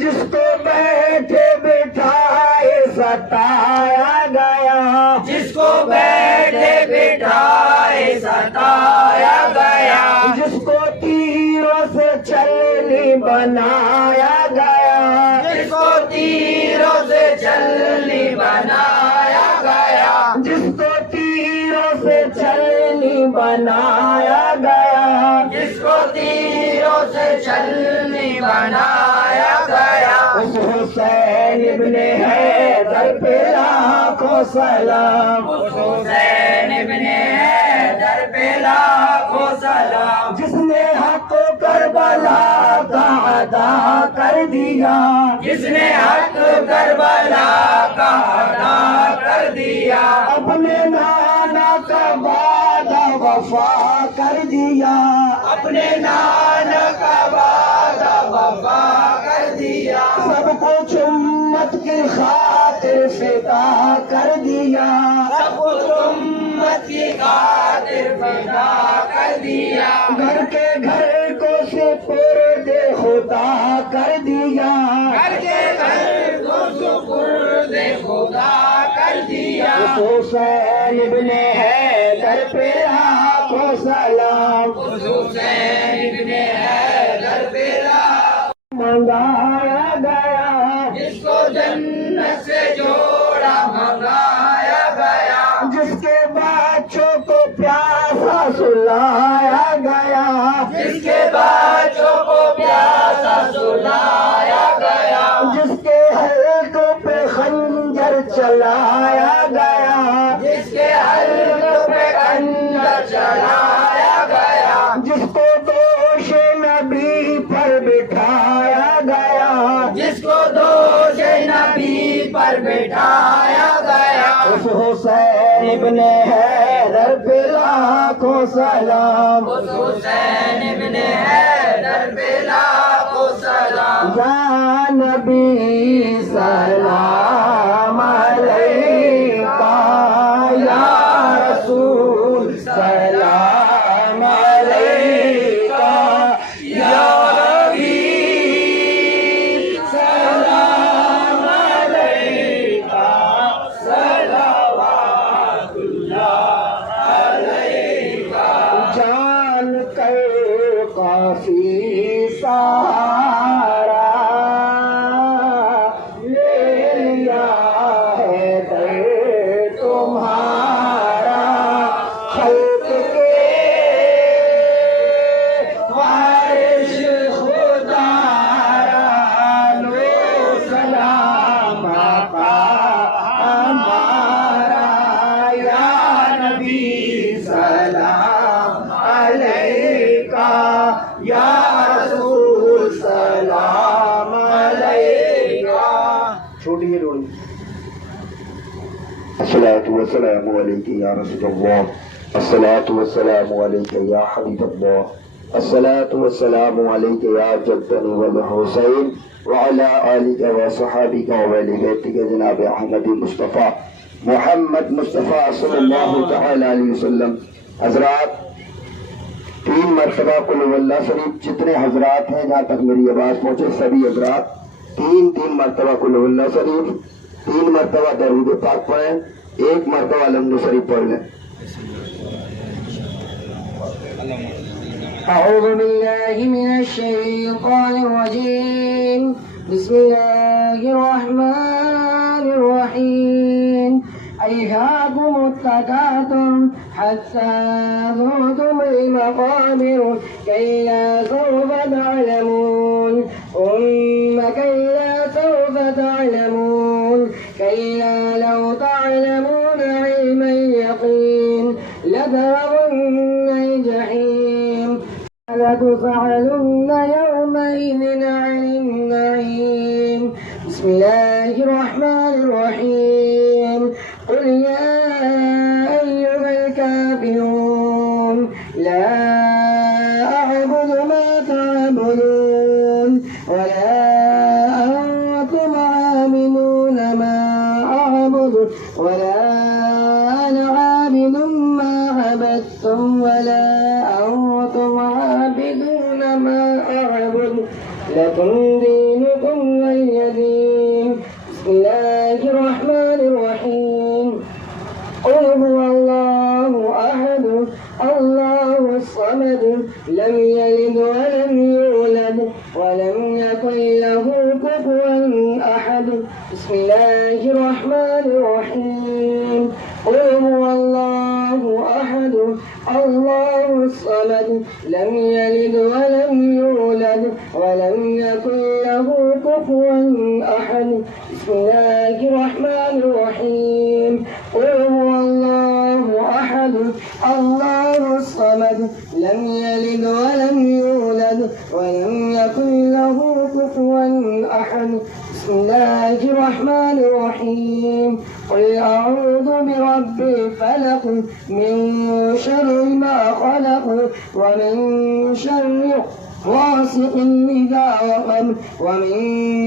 جس کو بیٹھے بٹھائے ستایا گیا جس کو بیٹھے بٹھائے ستایا گیا جس کو تیروں سے چلنی بنایا گیا جس کو تیروں سے چلنی بنایا گیا جس کو تیروں سے چلنی بنایا گیا جس کو تیروں سے چلنی بنایا گیا اس حسین ابن حیدر پہ لاکھوں سلام اس حسین ابن حیدر پہ لاکھوں سلام جس نے حق کربلا کا ادا کر دیا جس نے حق کربلا کا ادا کر دیا اپنے نانا کا وعدہ وفا کر دیا اپنے نانا کا وعدہ وفا کر دیا سب کچھ امت کی خاطر فدا کر دیا سب کچھ امت کی خاطر فدا کر دیا گھر کے گھر کو سپرد خدا کر دیا گھر کے گھر کو سپرد خدا کر دیا حسین ابن حیدر پہ لاکھوں سلام حسین ابن حیدر پہ منگایا گیا جس کو جنت سے جوڑا منگایا گیا جس کے بچوں کو پیاسا سلایا گیا جس کے بچوں کو پیاسا سلایا گیا جس کے حلقوں پہ خنجر چلایا گیا جس کے حلقوں پہ خنجر چلایا گیا جس کو دوش نبی پر بٹھایا گیا جس کو دوش نبی پر بٹھایا گیا اس حسین ابن حیدر پہ لاکھوں سلام اس حسین ابن حیدر پہ لاکھوں سلام یا نبی سلام علیکہ یا رسول سلام علیکہ یا حبیب سلام علیکہ صلوات اللہ علیکہ جان کر کافی سہارا لے لیا ہے در تمہارا خلق کے وارث خدا را لو سلام آقا ہمارا یا نبی سلام علیکہ یا رسول سلام علیکہ چھوٹی روڑی الصلاة والسلام عليك يا رسول الله الصلاة والسلام عليك يا حبيب الله الصلاة والسلام عليك يا جدني والحسين وعلى آلك وصحابك وآل بيتك جناب احمد مصطفیٰ محمد مصطفیٰ صلی اللہ تعالی علیہ وسلم حضرات 3 مرتبہ قل هو اللہ شریف جتنے حضرات ہیں جہاں تک میری آواز پہنچے سبھی حضرات 3 مرتبہ قل هو اللہ شریف 3 مرتبہ درود پاک پڑھیں 1 مرتبہ الحمد شریف پڑھ لیں أعوذ بالله من الشيطان الرجيم بسم الله الرحمن الرحيم أيهاكم التكاثر حتى زرتم المقابر كلا سوف تعلمون ثم كلا سوف تعلمون كلا لو تعلمون علم اليقين لترون الجحيم لتسألن يومئذ عن النعيم بسم الله الرحمن الرحيم قل يا أيها الكافرون لا أعبد ما تعبدون ولا أنتم عابدون ما أعبد ولا أنا عابد ما عبدتم ولا أنتم عابدون ما أعبد لكم دينكم ولي دين. بسم الله الرحمن الرحيم. قل هو الله أحد الله الصمد لم يلد ولم يولد ولم يكن له كفوا أحد. بسم الله الرحمن الرحيم. قل هو الله أحد الله الصمد لم يلد ولم يولد ولم يكن له كفوا أحد. بسم الله الرحمن الرحيم. قل هو الله أحد الله الصمد لم يلد ولم يولد ولم يكن له كفوا أحد. بسم الله الرحمن الرحيم. قل أعوذ برب الفلق من شر ما خلق ومن شر غاسق إذا وقب ومن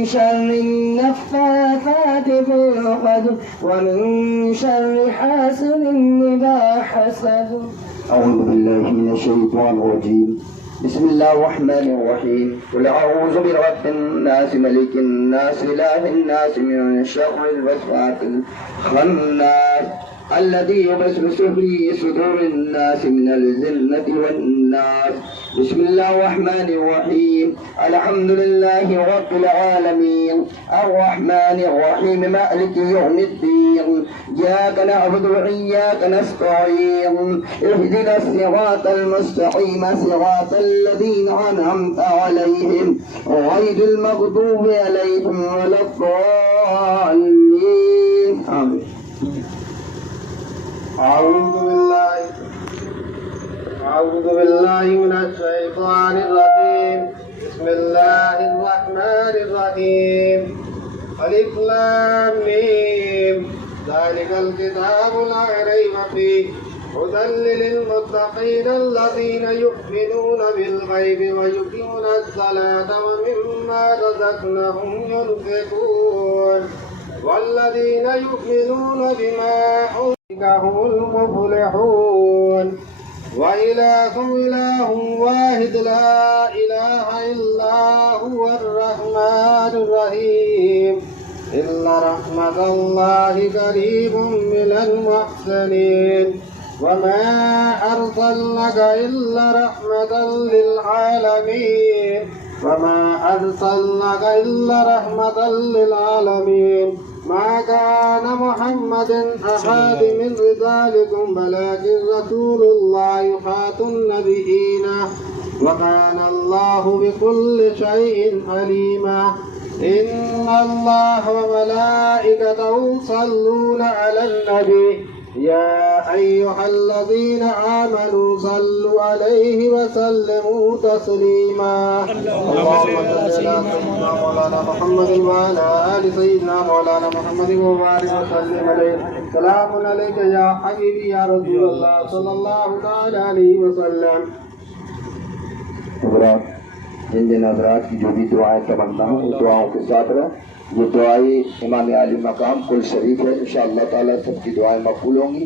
شر النفاثات في العقد ومن شر حاسد إذا حسد. أعوذ بالله من الشيطان الرجيم. بسم الله الرحمن الرحيم. قل أعوذ برب الناس ملك الناس إله الناس من شر الوسواس الخناس الذي يوسوس في صدور الناس من الجنة والناس. بسم الله الرحمن الرحيم. الحمد لله رب العالمين الرحمن الرحيم مالك يوم الدين إياك نعبد وإياك نستعين اهدنا الصراط المستقيم صراط الذين أنعمت عليهم غير المغضوب عليهم ولا الضالين. آمين. أعوذ بالله من الشيطان الرجيم. بسم الله الرحمن الرحيم. ألف لام ميم ذلك الكتاب لا ريب فيه هدى للمتقين الذين يؤمنون بالغيب ويقيمون الصلاة ومما رزقناهم ينفقون والذين يؤمنون بما أولئك هم المفلحون. وإلهكم إله واحد لا إله إلا هو الرحمن الرحيم. إن رحمة الله قريب من المحسنين. وما أرسلناك إلا رحمة للعالمين. ما كان محمد أحد من رجالكم ولكن رسول الله خاتم النبيين وكان الله بكل شيء عليما. إن الله وملائكته يصلون على النبي يا أيها الذين آمنوا صلوا عليه وسلموا تسليما. اللهم صل على سيدنا مولانا محمد وعلى آل سيدنا مولانا محمد وبارك وسلم عليه. سلام عليك يا حبيبي يا رسول الله صلى الله تعالى عليه وسلم. حضرات جن جن حضرات کی جو بھی دعائیں تمنا ہوں ان دعاؤں کے ساتھ رہیں. یہ دعائیں امام عالی مقام کل شریف ہے. انشاءاللہ تعالی سب کی دعائیں مقبول ہوں گی.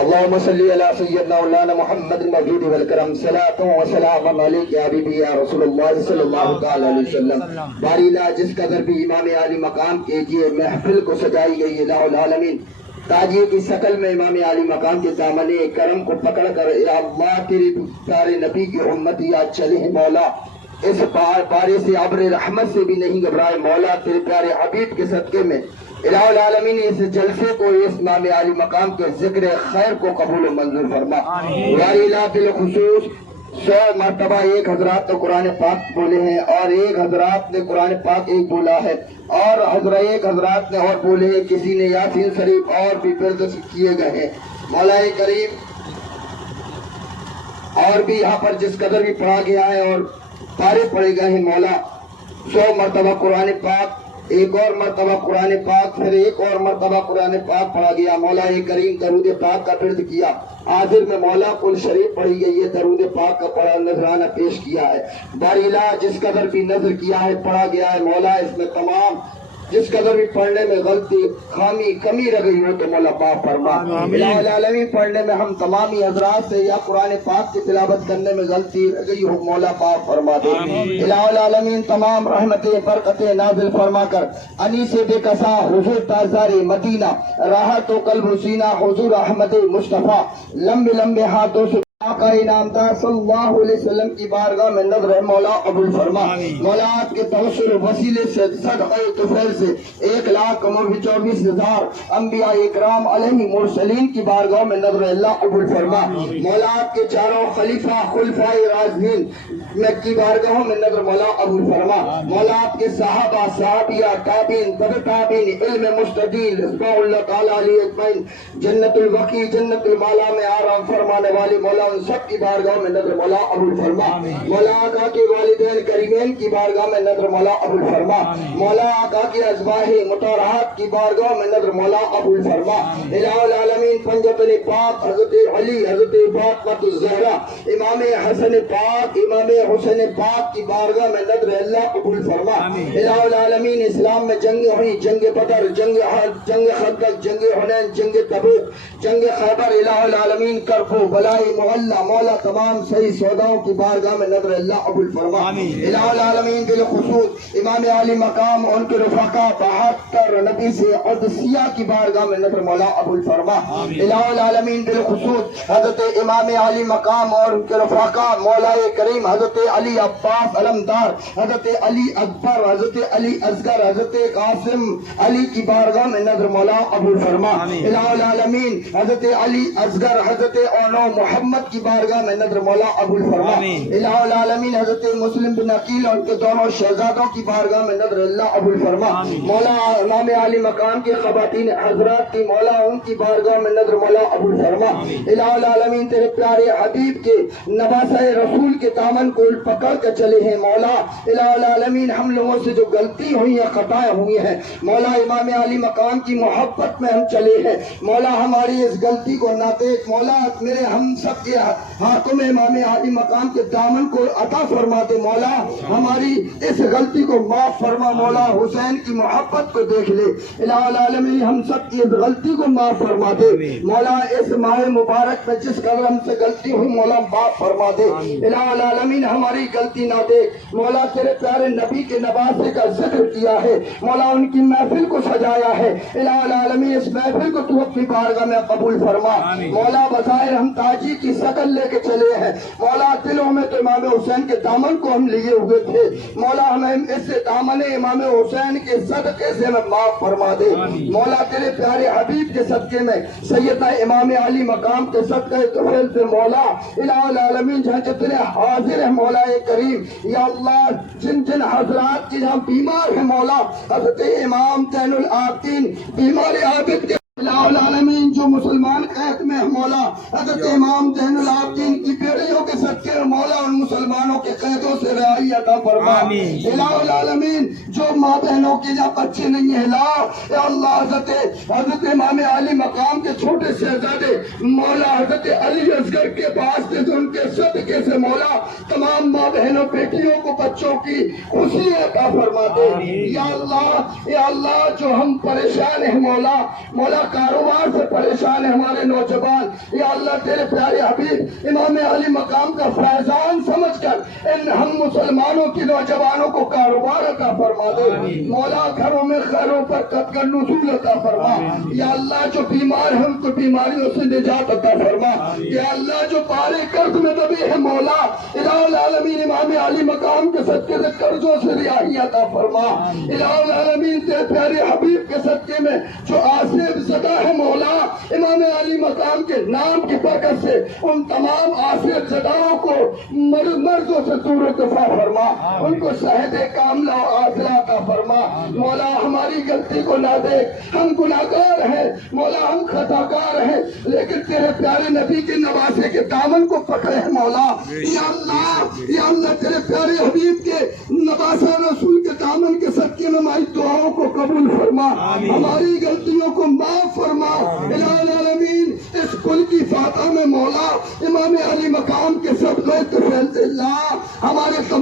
اللهم صل على سيدنا مولانا محمد المجيد والكرم صلاة وسلام عليك يا حبيبي يا رسول اللہ صلی اللہ تعالی علیہ وسلم. باری اللہ جس قدر بھی امام عالی مقام کے یہ محفل کو سجائی گئی الہ العالمین تاجیے کی شکل میں امام عالی مقام کے دامن کرم کو پکڑ کر یا اللہ تیرے پیارے نبی کی امتی آج چلے ہیں مولا. اس بارے سے ابر رحمت سے بھی نہیں گھبرائے مولا. تیرے پیارے حبیب کے صدقے میں الہ العالمین اس جلسے کو اس امام عالی مقام کے ذکر خیر کو قبول و منظور فرما. یا الہ بالخصوص 100 مرتبہ ایک حضرات تو قرآن پاک بولے ہیں اور ایک حضرات نے قرآن پاک ایک بولا ہے اور ایک حضرات نے اور بولے ہیں. کسی نے یاسین شریف اور بھی درد کیے گئے ہیں مولا کریم. اور بھی یہاں پر جس قدر بھی پڑھا گیا ہے اور پارے پڑے گئے ہیں مولا. 100 مرتبہ قرآن پاک ایک اور مرتبہ قرآن پاک پھر ایک اور مرتبہ قرآن پاک پڑھا گیا مولا کریم. درود پاک کا ورد کیا. آخر میں مولا کل شریف پڑھی گئی ہے. درود پاک کا پڑھا نذرانہ پیش کیا ہے. باری اللہ جس قدر بھی نظر کیا ہے پڑھا گیا ہے مولا. اس میں تمام جس قدر بھی پڑھنے میں غلطی خامی کمی رہ گئی ہو تو مولا معاف فرما۔ الہ العالمین پڑھنے میں ہم تمامی حضرات سے یا قرآن پاک کی تلاوت کرنے میں غلطی رہ گئی ہو مولا معاف فرما دے۔ الہ العالمین تمام رحمتیں برکتیں نازل فرما کر انیس بے کساں حضور تازار مدینہ راحت و قلب و سینہ حضور احمد مصطفیٰ لمبے لمبے ہاتھوں سے آقا انعامدار صلی اللہ علیہ وسلم کی بارگاہ میں نظر ہے مولا قبول فرما۔ مولا آپ کے توسل و وسیلے سے صدقہ طفیل سے 1,24,000 انبیاء اکرام علیہ مرسلین کی بارگاہ میں نظر اللہ قبول فرما۔ مولا آپ کے چاروں خلیفہ خلفائے راشدین کی بارگاہوں میں نظر مولا قبول فرما۔ مولا آپ کے صحابہ صحابیہ تابعین تبع تابعین علم مستدین رضوان اللہ تعالیٰ علیہ اجمعین جنت الوقی جنت المالا میں آرام فرمانے والے مولا ان سب کی بارگاہ میں نظر مولا قبول فرما۔ مولا آقا کے والدین کریمین کی بارگاہ میں نظر مولا قبول فرما۔ مولا آقا کے ازواج مطہرات کی بارگاہ میں نظر مولا قبول فرما۔ الہ العالمین پنجتن پاک حضرت علی حضرت فاطمہ الزہرا امام حسن پاک امام حسین پاک کی بارگاہ میں نظر اللہ قبول فرما۔ الہ العالمین اسلام میں جنگ ہوئی جنگ بدر جنگ خندق جنگ حنین جنگ تبوک جنگ خیبر الہ العالمین کرب و بلائی محلہ مولا تمام صحیح سوداؤں کی بارگاہ میں نظر اللہ قبول فرما۔ الہ العالمین بالخصوص امام علی مقام ان کے رفقا 72 نبی سے قدسیہ کی بارگاہ میں نظر مولا قبول فرما۔ الہ العالمین بالخصوص حضرت امام علی مقام اور ان کے رفقا مولا کریم حضرت علی عباس علمدار حضرت علی اکبر حضرت علی اصغر حضرت قاسم علی کی بارگاہ میں نظر مولا قبول فرما۔ الہ العالمین حضرت علی اصغر حضرت اونو محمد کی بارگاہ میں نظر مولا قبول فرما۔ الہ العالمین حضرت مسلم بن عقیل اور ان کے دونوں شہزادوں کی بارگاہ میں نظر اللہ قبول فرما۔ مولا امام علی مقام کی خواتین حضرات کی مولا ان کی بارگاہ میں نظر مولا قبول فرما۔ الہ العالمین تیرے پیارے حبیب کے نواسہ رسول کے دامن کو پکڑ کر چلے ہیں مولا۔ الہ العالمین ہم لوگوں سے جو غلطی ہوئی ہیں خطائیں ہوئی ہیں مولا امام علی مقام کی محبت میں ہم چلے ہیں مولا ہماری اس غلطی کو نہ دیکھ مولا میرے ہم سب کے ہاتھوں میں امام علی مقام کے دامن کو عطا فرما دے مولا ہماری اس غلطی کو معاف فرما مولا حسین کی محبت کو دیکھ لے الہ العالمین ہم سب کی اس غلطی کو معاف فرما دے مولا اس ماہ مبارک میں جس قدر ہم سے غلطی ہوئی مولا معاف فرما دے الہ العالمین ہماری غلطی نہ دیکھ مولا تیرے پیارے نبی کے نواسے کا ذکر کیا ہے مولا ان کی محفل کو سجایا ہے الہ العالمین اس محفل کو تو اپنی بارگاہ میں قبول فرما مولا بظاہر ہم تاجی کی شکل لے کے چلے ہیں مولا دلوں میں تو امام حسین کے دامن کو ہم لیے ہوئے تھے مولا ہمیں اس دامن امام حسین کے صدقے سے ہمیں معاف فرما دے مولا تیرے پیارے حبیب کے صدقے میں سیدنا امام علی مقام کے صدقے طفیل سے مولا الہ العالمین جہاں جتنے حاضر ہیں مولا کریم یا اللہ جن جن حضرات کی جہاں بیمار ہیں مولا حضرت امام زین العابدین بیمار عابد کے الہ العالمین جو مسلمان قید میں ہے مولا حضرت امام زین العابدین کی بیڑیوں کے صدقے مولا ان مسلمانوں کے قیدوں سے رہائی عطا فرما الہ العالمین جو ماں بہنوں کے جہاں بچے نہیں ہیں یا اللہ حضرت امام علی مقام کے چھوٹے شہزادے مولا حضرت علی اصغر کے پاس تھے جو ان کے صدقے سے مولا تمام ماں بہنوں بیٹیوں کو بچوں کی خوشی عطا فرما دے یا اللہ جو ہم پریشان ہیں مولا کاروبار سے پریشان ہے ہمارے نوجوان یا اللہ تیرے پیارے حبیب امام علی مقام کا فیضان سمجھ کر ان ہم مسلمانوں کی نوجوانوں کو کاروبار عطا فرما دے مولا گھروں میں خیروں پر قد کا نزول عطا فرما یا اللہ جو بیمار ہیں ان کو بیماریوں سے نجات عطا فرما یا اللہ جو پارے قرض میں دبے ہیں مولا الہ العالمین امام علی مقام کے صدقے سے قرضوں سے رہائی عطا فرما الہ العالمین تیرے پیارے حبیب کے صدقے میں جو آصف زدہ ہے مولا امام علی مقام کے نام کی برکت سے ان تمام آصف زدہوں کو مرضوں سے دور دفاع فرما ان کو صحت کاملہ و عاجلہ عطا فرما مولا ہماری غلطی کو نہ دیکھ ہم گناہگار ہیں مولا ہم خطاکار ہیں لیکن تیرے پیارے نبی کے نواسے کے دامن کو پکڑے ہیں مولا یا اللہ تیرے پیارے حبیب کے نواسہ رسول کے دامن کے صدقے میں ہماری دعاؤں کو قبول فرما ہماری غلطیوں کو معاف فرما الہ العالمین اس کل کی فاتحہ میں مولا امام علی مقام کے صدقے طفیل اللہ ہمارے